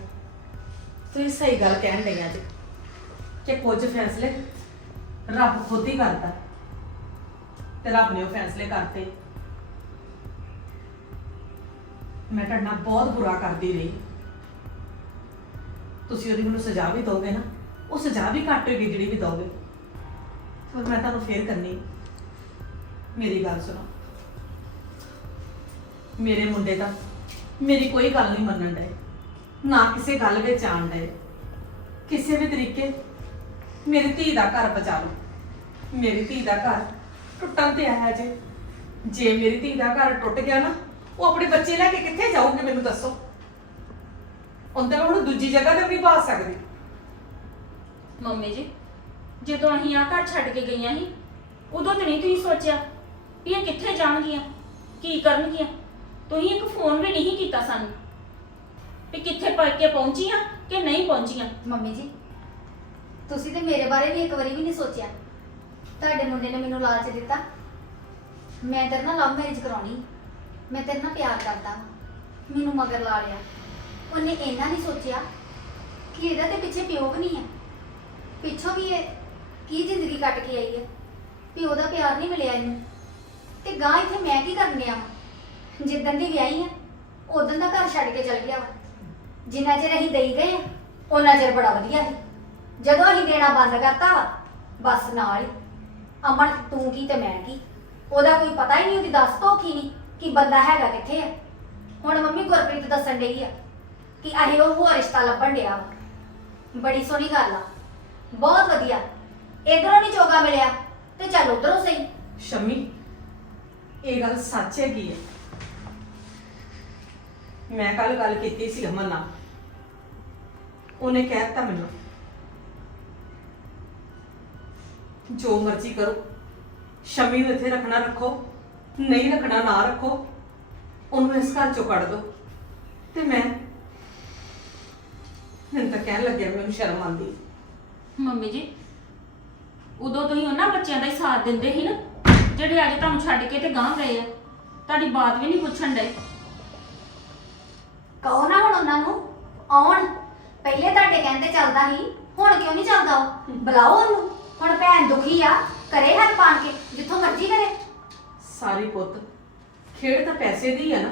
ਤੁਸੀਂ ਸਹੀ ਗੱਲ ਕਹਿਣ ਡਈਆਂ ਜੀ। ਕਿ ਕੁਝ ਫੈਸਲੇ ਰੱਬ ਖੁਦ ਹੀ ਕਰਦਾ। ਤੇ ਰੱਬ ਨੇ ਉਹ ਫੈਸਲੇ ਕਰਤੇ। ਮੈਂ ਤੁਹਾਡੇ ਨਾਲ ਬਹੁਤ ਬੁਰਾ ਕਰਦੀ ਰਹੀ। ਤੁਸੀਂ ਉਹਦੀ ਮੈਨੂੰ ਸਜ਼ਾ ਵੀ ਦੋਗੇ ਨਾ। ਉਹ ਸਜ਼ਾ ਵੀ ਘੱਟ ਹੋਏਗੀ ਜਿਹੜੀ ਵੀ ਦੋਗੇ। ਫਿਰ ਮੈਂ ਤੁਹਾਨੂੰ ਫੇਰ ਕਰਨੀ। ਮੇਰੀ ਗੱਲ ਸੁਣੋ। ਮੇਰੇ ਮੁੰਡੇ ਦਾ ਮੇਰੀ ਕੋਈ ਗੱਲ ਨਹੀਂ ਮੰਨਣ ਡਏ। ਨਾ ਕਿਸੇ ਗੱਲ ਵਿੱਚ ਆਣ ਡਏ। ਕਿਸੇ ਵੀ ਤਰੀਕੇ ਮੇਰੀ ਧੀ ਦਾ ਘਰ ਬਚਾ ਲਓ। ਮੇਰੀ ਧੀ ਦਾ ਘਰ ਟੁੱਟਣ ਤੇ ਆਇਆ ਜੇ। ਜੇ ਮੇਰੀ ਧੀ ਦਾ ਘਰ ਟੁੱਟ ਗਿਆ ਨਾ, ਉਹ ਆਪਣੇ ਬੱਚੇ ਲੈ ਕੇ ਕਿੱਥੇ ਜਾਊਗੀ ਮੈਨੂੰ ਦੱਸੋ? ਉਹਦਾ ਹੁਣ ਦੂਜੀ ਜਗ੍ਹਾ ਤੇ ਵੀ ਨਹੀਂ ਪਾ ਸਕਦੀ। ਮੰਮੀ ਜੀ, ਜਦੋਂ ਅਸੀਂ ਆ ਘਰ ਛੱਡ ਕੇ ਗਈਆਂ ਸੀ, ਉਦੋਂ ਤੇ ਨਹੀਂ ਤੁਸੀਂ ਸੋਚਿਆ? ਵੀ ਇਹ ਕਿੱਥੇ ਜਾਣਗੀਆਂ? ਕੀ ਕਰਨਗੀਆਂ? ਤੁਸੀਂ ਇੱਕ ਫੋਨ ਵੀ ਨਹੀਂ ਕੀਤਾ ਸਾਨੂੰ। ਵੀ ਕਿੱਥੇ ਪਾ ਕੇ ਪਹੁੰਚੀਆਂ ਕਿ ਨਹੀਂ ਪਹੁੰਚੀਆਂ? ਮੰਮੀ ਜੀ, ਤੁਸੀਂ ਤੇ ਮੇਰੇ ਬਾਰੇ ਵੀ ਇੱਕ ਵਾਰੀ ਵੀ ਨਹੀਂ ਸੋਚਿਆ। ਤੁਹਾਡੇ ਮੁੰਡੇ ਨੇ ਮੈਨੂੰ ਲਾਲਚ ਦਿੱਤਾ। ਮੈਂ ਤੇਰੇ ਨਾਲ ਲਵ ਮੈਰਿਜ ਕਰਾਉਣੀ। ਮੈਂ ਤੇਰੇ ਨਾਲ ਪਿਆਰ ਕਰਦਾ ਵਾਂ। ਮੈਨੂੰ ਮਗਰ ਲਾ ਲਿਆ। ਉਹਨੇ ਇੰਨਾ ਨਹੀਂ ਸੋਚਿਆ ਕਿ ਇਹਦਾ ਤੇ ਪਿੱਛੇ ਪਿਓ ਵੀ ਨਹੀਂ ਹੈ। ਪਿੱਛੋਂ ਵੀ ਇਹ ਕੀ ਜ਼ਿੰਦਗੀ ਕੱਟ ਕੇ ਆਈ ਹੈ? ਪਿਓ ਦਾ ਪਿਆਰ ਨਹੀਂ ਮਿਲਿਆ ਇਹਨੂੰ। ਤੇ ਗਾਂ ਇੱਥੇ ਮੈਂ ਕੀ ਕਰਨ ਗਿਆ ਵਾਂ? ਜਿੱਦਣ ਦੀ ਵਿਆਹੀ ਆ ਉਦੋਂ ਦਾ ਘਰ ਛੱਡ ਕੇ ਚਲ ਗਿਆ ਵਾ। ਜਿੰਨਾ ਚਿਰ ਅਸੀਂ ਦੇਈ ਗਏ ਆ, ਉਹਨਾਂ ਚਿਰ ਬੜਾ ਵਧੀਆ ਸੀ। ਜਦੋਂ ਅਸੀਂ ਦੇਣਾ ਬੰਦ ਕਰਤਾ ਵਾ ਬਸ ਨਾਲ ਹੀ। ਅਮਨ ਤੂੰ ਕੀ ਤੇ ਮੈਂ ਕੀ? ਉਹਦਾ ਕੋਈ ਪਤਾ ਹੀ ਨਹੀਂ ਉਹਦੀ ਦੱਸ ਧੋਖੀ ਕੀ ਨਹੀਂ ਕਿ ਬੰਦਾ ਹੈਗਾ ਕਿੱਥੇ ਆ। ਹੁਣ ਮੰਮੀ ਗੁਰਪ੍ਰੀਤ ਦੱਸਣ ਡਈ ਆ ਕਿ ਅਹੇ ਉਹ ਹੋਰ ਰਿਸ਼ਤਾ ਲੱਭਣ ਡਿਆ ਵਾ। ਬੜੀ ਸੋਹਣੀ ਗੱਲ ਆ। ਬਹੁਤ ਵਧੀਆ। ਇਧਰੋਂ ਨਹੀਂ ਚੋਗਾ ਮਿਲਿਆ ਤੇ ਚੱਲ ਉਧਰੋਂ ਸਹੀ। ਸ਼ਮੀ ਇਹ ਗੱਲ ਸੱਚ ਹੈਗੀ ਹੈ ਮੈਂ ਕੱਲ ਗੱਲ ਕੀਤੀ ਸੀ ਅਮਨ ਨਾਲ। ਉਹਨੇ ਕਹਿ ਦਿੱਤਾ ਮੈਨੂੰ, ਜੋ ਮਰਜ਼ੀ ਕਰੋ, ਸ਼ਮੀ ਨੂੰ ਇੱਥੇ ਰੱਖਣਾ ਰੱਖੋ, ਨਹੀਂ ਰੱਖਣਾ ਨਾ ਰੱਖੋ, ਉਹਨੂੰ ਇਸ ਘਰ ਚੋਂ ਕੱਢ ਦਿਓ ਤੇ ਮੈਂ, ਮੈਨੂੰ ਤਾਂ ਕਹਿਣ ਲੱਗਿਆ ਵੀ ਮੈਨੂੰ ਸ਼ਰਮ ਆਉਂਦੀ। ਮੰਮੀ ਜੀ, ਉਦੋਂ ਤੁਸੀਂ ਉਹਨਾਂ ਬੱਚਿਆਂ ਦਾ ਹੀ ਸਾਥ ਦਿੰਦੇ ਸੀ ਨਾ? ਜਿਹੜੇ ਅੱਜ ਤੁਹਾਨੂੰ ਛੱਡ ਕੇ ਤੇ ਗਾਂ ਗਏ ਆ ਤੁਹਾਡੀ ਬਾਤ ਵੀ ਨਹੀਂ ਪੁੱਛਣ ਡਏ ਕਹੋ ਨਾ ਹੁਣ ਉਹਨਾਂ ਨੂੰ ਆਉਣ। ਪਹਿਲੇ ਤੁਹਾਡੇ ਕਹਿੰਦੇ ਚੱਲਦਾ ਸੀ ਹੁਣ ਕਿਉਂ ਨਹੀਂ ਚੱਲਦਾ ਉਹ? ਬੁਲਾਓ ਉਹਨੂੰ। ਹੁਣ ਭੈਣ ਦੁਖੀ ਆ ਕਰੇ ਹੱਥ ਪਾਣ ਕੇ ਜਿੱਥੋਂ ਮਰਜ਼ੀ ਕਰੇ। ਸਾਰੀ ਪੁੱਤ ਖੇਡ ਤਾਂ ਪੈਸੇ ਦੀ ਆ ਨਾ।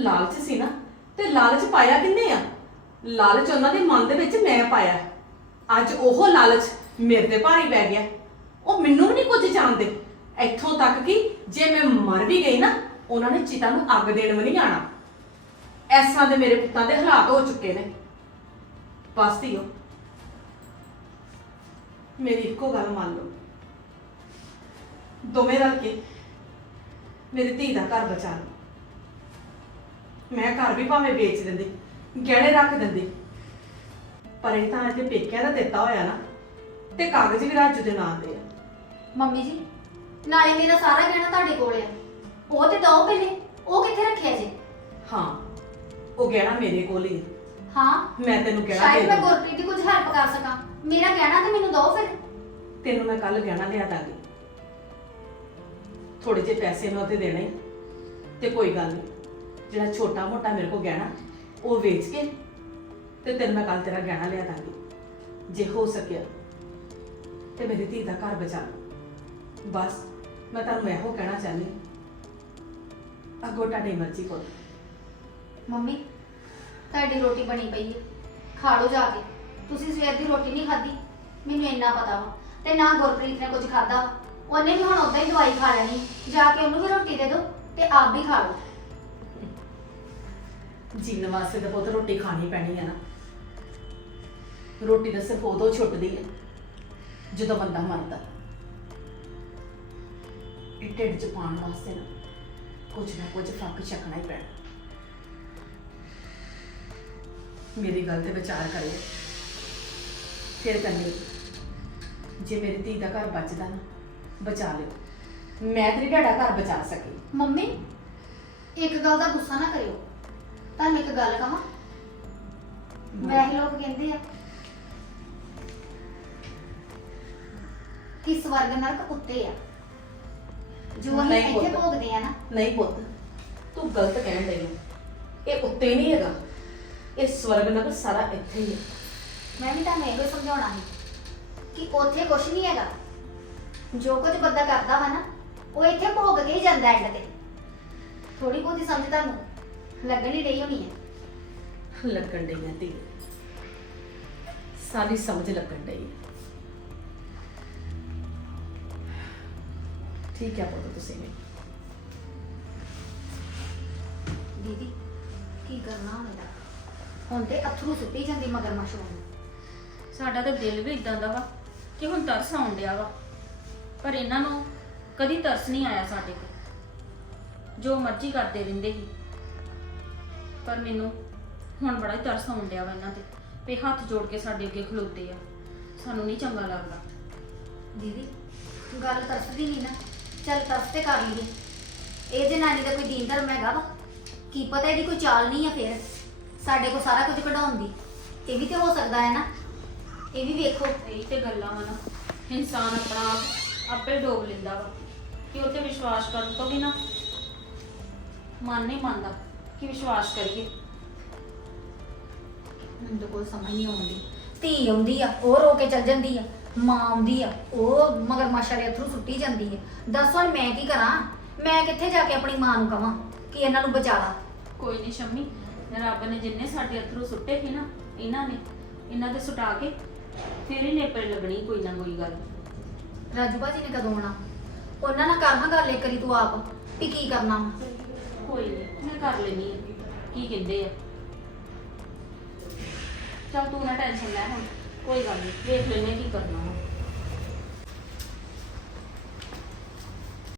ਲਾਲਚ ਸੀ ਨਾ ਤੇ ਲਾਲਚ ਪਾਇਆ ਕਿੰਨੇ ਆ? ਲਾਲਚ ਉਹਨਾਂ ਦੇ ਮਨ ਦੇ ਵਿੱਚ ਮੈਂ ਪਾਇਆ। ਅੱਜ ਉਹ ਲਾਲਚ ਮੇਰੇ ਤੇ ਭਾਰੀ ਪੈ ਗਿਆ। ਉਹ ਮੈਨੂੰ ਵੀ ਨਹੀਂ ਕੁਝ ਜਾਣਦੇ। ਇੱਥੋਂ ਤੱਕ ਕਿ ਜੇ ਮੈਂ ਮਰ ਵੀ ਗਈ ਨਾ, ਉਹਨਾਂ ਨੇ ਚਿਤਾ ਨੂੰ ਅੱਗ ਦੇਣ ਵੀ ਨਹੀਂ ਆਣਾ ਇਸ ਦੇ ਮੇਰੇ ਪੁੱਤਾਂ ਦੇ ਹਾਲਾਤ ਹੋ ਚੁੱਕੇ ਨੇ। ਬਸ ਧੀਓ, ਮੇਰੀ ਇੱਕੋ ਗੱਲ ਮੰਨ ਲਓ। ਦੋਵੇਂ ਰਲ ਕੇ ਮੇਰੀ ਧੀ ਦਾ ਘਰ ਬਚਾ ਲਓ। ਮੈਂ ਘਰ ਵੀ ਭਾਵੇਂ ਵੇਚ ਦਿੰਦੀ, ਗਹਿਣੇ ਰੱਖ ਦਿੰਦੀ। ਪਰ ਇਹ ਤਾਂ ਇਹਦੇ ਪੇਕਿਆਂ ਦਾ ਦਿੱਤਾ ਹੋਇਆ ਨਾ, ਤੇ ਕਾਗਜ਼ ਵੀ ਰਾਜੂ ਦੇ ਨਾਂ ਦੇ ਮੰਮੀ ਜੀ ਨਾਲੇ ਮੇਰਾ ਸਾਰਾ ਗਹਿਣਾ ਤੁਹਾਡੇ ਕੋਲ ਆ। ਉਹ ਤੇ ਦੋ ਪਹਿਲੇ ਉਹ ਕਿੱਥੇ ਰੱਖਿਆ ਜੀ? ਹਾਂ ਉਹ ਗਹਿਣਾ ਮੇਰੇ ਕੋਲ ਹੀ ਹੈ ਹਾਂ ਮੈਂ ਤੈਨੂੰ ਕਹਿਣਾ ਸ਼ਾਇਦ ਮੈਂ। ਗੁਰਪ੍ਰੀਤ ਦੀ ਕੁਝ ਹੈਲਪ ਕਰ ਸਕਾਂ। ਮੇਰਾ ਗਹਿਣਾ ਤੇ ਮੈਨੂੰ ਦੋ ਫਿਰ। ਤੈਨੂੰ ਮੈਂ ਕੱਲ ਗਹਿਣਾ ਲਿਆ ਦਾਂਗੀ। ਥੋੜੇ ਜਿਹੇ ਪੈਸੇ ਮੈਂ ਉਹਦੇ ਦੇਣੇ ਤੇ ਕੋਈ ਗੱਲ ਨਹੀਂ ਜਿਹੜਾ ਛੋਟਾ ਮੋਟਾ ਮੇਰੇ ਕੋਲ ਗਹਿਣਾ ਉਹ ਵੇਚ ਕੇ ਤੇ ਤੈਨੂੰ ਮੈਂ ਕੱਲ ਤੇਰਾ ਗਹਿਣਾ ਲਿਆ ਦਾਂਗੀ। ਜੇ ਹੋ ਸਕਿਆ ਤੇ ਮੇਰੀ ਧੀ ਦਾ ਘਰ ਬਚਾ ਲਓ। ਬਸ ਮੈਂ ਤੁਹਾਨੂੰ ਇਹੋ ਕਹਿਣਾ ਚਾਹੁੰਦੀ। ਅੱਗੋਂ ਤੁਹਾਡੀ ਮਰਜ਼ੀ ਕੋਲ। ਮੰਮੀ ਤੁਹਾਡੀ ਰੋਟੀ ਬਣੀ ਪਈ ਹੈ। ਖਾ ਲਓ ਜਾ ਕੇ। ਤੁਸੀਂ ਸਵੇਰ ਦੀ ਰੋਟੀ ਨਹੀਂ ਖਾਧੀ। ਮੈਨੂੰ ਇੰਨਾ ਪਤਾ ਵਾ। ਤੇ ਨਾ ਗੁਰਪ੍ਰੀਤ ਨੇ ਕੁਝ ਖਾਦਾ ਉਹਨੇ ਵੀ ਹੁਣ ਉਦਾਂ ਹੀ ਦਵਾਈ ਖਾ ਲੈਣੀ। ਜਾ ਕੇ ਉਹਨੂੰ ਵੀ ਰੋਟੀ ਦੇ ਦਿਓ ਤੇ ਆਪ ਵੀ ਖਾ ਲਓ। ਜੀਣ ਵਾਸਤੇ ਤਾਂ ਬਹੁਤ ਰੋਟੀ ਖਾਣੀ ਪੈਣੀ ਹੈ ਨਾ। ਰੋਟੀ ਤਾਂ ਸਿਰਫ ਉਦੋਂ ਛੁੱਟਦੀ ਹੈ ਜਦੋਂ ਬੰਦਾ ਮਰਦਾ। ਇਹ ਢਿੱਡ ਚ ਪਾਉਣ ਵਾਸਤੇ ਨਾ ਕੁਝ ਨਾ ਕੁਝ ਫੱਕ ਛਕਣਾ ਹੀ ਪੈਣਾ। ਮੇਰੀ ਗੱਲ ਤੇ ਵਿਚਾਰ ਕਰਿਓ। ਫਿਰ ਕਰਨੀ ਜੇ ਮੇਰੀ ਧੀ ਦਾ ਘਰ ਬਚਦਾ ਨਾ ਬਚਾ ਲਿਓ। ਮੈਂ ਤੇਰੀ ਤੁਹਾਡਾ ਘਰ ਬਚਾ ਸਕੀ। ਮੰਮੀ ਇੱਕ ਗੱਲ ਦਾ ਗੁੱਸਾ ਨਾ ਕਰਿਓ। ਤੁਹਾਨੂੰ ਇੱਕ ਗੱਲ ਕਹਾਂ? ਵੈਸੇ ਲੋਕ ਕਹਿੰਦੇ ਆ ਕਿ ਸਵਰਗ ਨਰਕ ਉੱਤੇ ਆ। ਜੋ ਅਸੀਂ ਨਹੀਂ ਇੱਥੇ ਪੁੱਤ। ਭੋਗਦੇ ਆ ਨਾ। ਨਹੀਂ ਪੁੱਤ ਤੂੰ ਗਲਤ ਕਹਿਣ ਡਈ ਹੈ ਇਹ ਉੱਤੇ ਨਹੀਂ ਹੈਗਾ। ਇਹ ਸਵਰਗ ਨਗਰ ਸਾਰਾ ਇੱਥੇ ਹੀ ਹੈ ਮੈਂ ਵੀ ਤੁਹਾਨੂੰ ਇਹੋ ਹੀ ਸਮਝਾਉਣਾ ਸੀ ਕਿ ਉੱਥੇ ਕੁਝ ਨਹੀਂ ਹੈਗਾ। ਜੋ ਕੁਝ ਬੰਦਾ ਕਰਦਾ ਵਾ ਨਾ ਉਹ ਇੱਥੇ ਭੋਗ ਕੇ ਹੀ ਜਾਂਦਾ ਐਂਡ ਤੇ। ਥੋੜੀ ਬਹੁਤੀ ਸਮਝ ਤੁਹਾਨੂੰ ਲੱਗਣੀ ਰਹੀ ਹੋਣੀ ਹੈ ਲੱਗਣ ਡਈ ਹੈ ਧੀ। ਸਾਰੀ ਸਮਝ ਲੱਗਣ ਡਈ ਹੈ ਠੀਕ ਹੈ ਪੁੱਤ ਤੁਸੀਂ ਵੀ। ਦੀਦੀ ਕੀ ਕਰਨਾ ਹੁਣ ਇਹਦਾ? ਹੁਣ ਤੇ ਅਥਰੂ ਸੁੱਟੀ ਜਾਂਦੀ ਮਗਰਮੱਛ ਨੂੰ ਸਾਡਾ ਤਾਂ ਦਿਲ ਵੀ ਇਦਾਂ ਦਾ ਵਾ ਕਿ ਹੁਣ ਤਰਸ ਆਉਣ ਡਿਆ ਵਾ। ਪਰ ਇਹਨਾਂ ਨੂੰ ਕਦੀ ਤਰਸ ਨਹੀਂ ਆਇਆ ਸਾਡੇ ਤੇ ਜੋ ਮਰਜ਼ੀ ਕਰਦੇ ਰਹਿੰਦੇ ਸੀ। ਪਰ ਮੈਨੂੰ ਹੁਣ ਬੜਾ ਹੀ ਤਰਸ ਆਉਣ ਡਿਆ ਵਾ ਇਹਨਾਂ ਤੇ ਵੀ ਹੱਥ ਜੋੜ ਕੇ ਸਾਡੇ ਅੱਗੇ ਖਲੋਤੇ ਆ। ਸਾਨੂੰ ਨਹੀਂ ਚੰਗਾ ਲੱਗਦਾ। ਦੀਦੀ ਗੱਲ ਤਰਸਦੀ ਨਹੀਂ ਨਾ। ਚੱਲ ਤਰਸ ਤੇ ਕਰ ਲਈਏ। ਇਹ ਜਨਾਨੀ ਦਾ ਕੋਈ ਦੀਨ ਧਰਮ ਹੈਗਾ ਵਾ? ਕੀ ਪਤਾ ਇਹਦੀ ਕੋਈ ਚਾਲ ਨਹੀਂ ਆ ਫਿਰ? ਸਾਡੇ ਕੋਲ ਸਾਰਾ ਕੁਝ ਕਢਾਉਣ ਦੀ। ਇਹ ਵੀ ਤੇ ਹੋ ਸਕਦਾ ਹੈ ਨਾ? ਇਹ ਵੀ ਵੇਖੋ। ਇਹ ਤੇ ਗੱਲਾਂ ਵਾ ਨਾ। ਇਨਸਾਨ ਆਪਣਾ ਆਪ ਆਪੇ ਡੋਬ ਲੈਂਦਾ ਵਾ। ਕਿ ਉਹ ਤੇ ਵਿਸ਼ਵਾਸ ਕਰਨ ਤੋਂ ਵੀ ਨਾ ਮਨ ਨਹੀਂ ਮੰਨਦਾ ਕਿ ਵਿਸ਼ਵਾਸ ਕਰੀਏ। ਮੈਨੂੰ ਤਾਂ ਕੋਈ ਸਮਝ ਨਹੀਂ ਆਉਂਦੀ। ਧੀ ਆਉਂਦੀ ਆ ਉਹ ਰੋ ਕੇ ਚੱਲ ਜਾਂਦੀ ਆ। ਮਾਂ ਆਉਂਦੀ ਆ ਉਹ ਮਗਰ ਮਾਸ਼ਾ ਅਥਰੂ ਸੁੱਟੀ ਜਾਂਦੀ ਆ। ਦੱਸ ਹੁਣ ਮੈਂ ਕੀ ਕਰਾਂ? ਮੈਂ ਕਿੱਥੇ ਜਾ ਕੇ ਆਪਣੀ ਮਾਂ ਨੂੰ ਕਵਾਂ ਕਿ ਇਹਨਾਂ ਨੂੰ ਬਚਾ ਲਾ? ਕੋਈ ਨਹੀਂ ਸ਼ੰਮੀ ਰੱਬ ਨੇ ਜਿੰਨੇ ਸਾਡੇ ਅਥਰੂ ਸੁੱਟੇ ਸੀ ਨਾ ਇਹਨਾਂ ਨੇ ਇਹਨਾਂ ਦੇ ਸੁਟਾ ਕੇ ਫਿਰ ਹੀ ਨੇਪਰੇ ਲੱਗਣੀ ਕੋਈ ਨਾ ਕੋਈ ਗੱਲ। ਰਾਜੂ ਭਾਜੀ ਨੇ ਕਦੋਂ ਆਉਣਾ? ਉਹਨਾਂ ਨਾਲ ਕਰ ਹਾਂ ਗੱਲ ਇੱਕ ਵਾਰੀ ਤੂੰ ਆਪ ਵੀ ਕੀ ਕਰਨਾ ਵਾ? ਕੋਈ ਨਹੀਂ ਮੈਂ ਕਰ ਲੈਣੀ ਕੀ ਕਹਿੰਦੇ ਆ। ਚੱਲ ਤੂੰ ਨਾ ਟੈਨਸ਼ਨ ਲੈ ਹੁਣ। ਕੋਈ ਗੱਲ ਨਹੀਂ ਵੇਖ ਲੈਣੇ ਕੀ ਕਰਨਾ ਵਾ।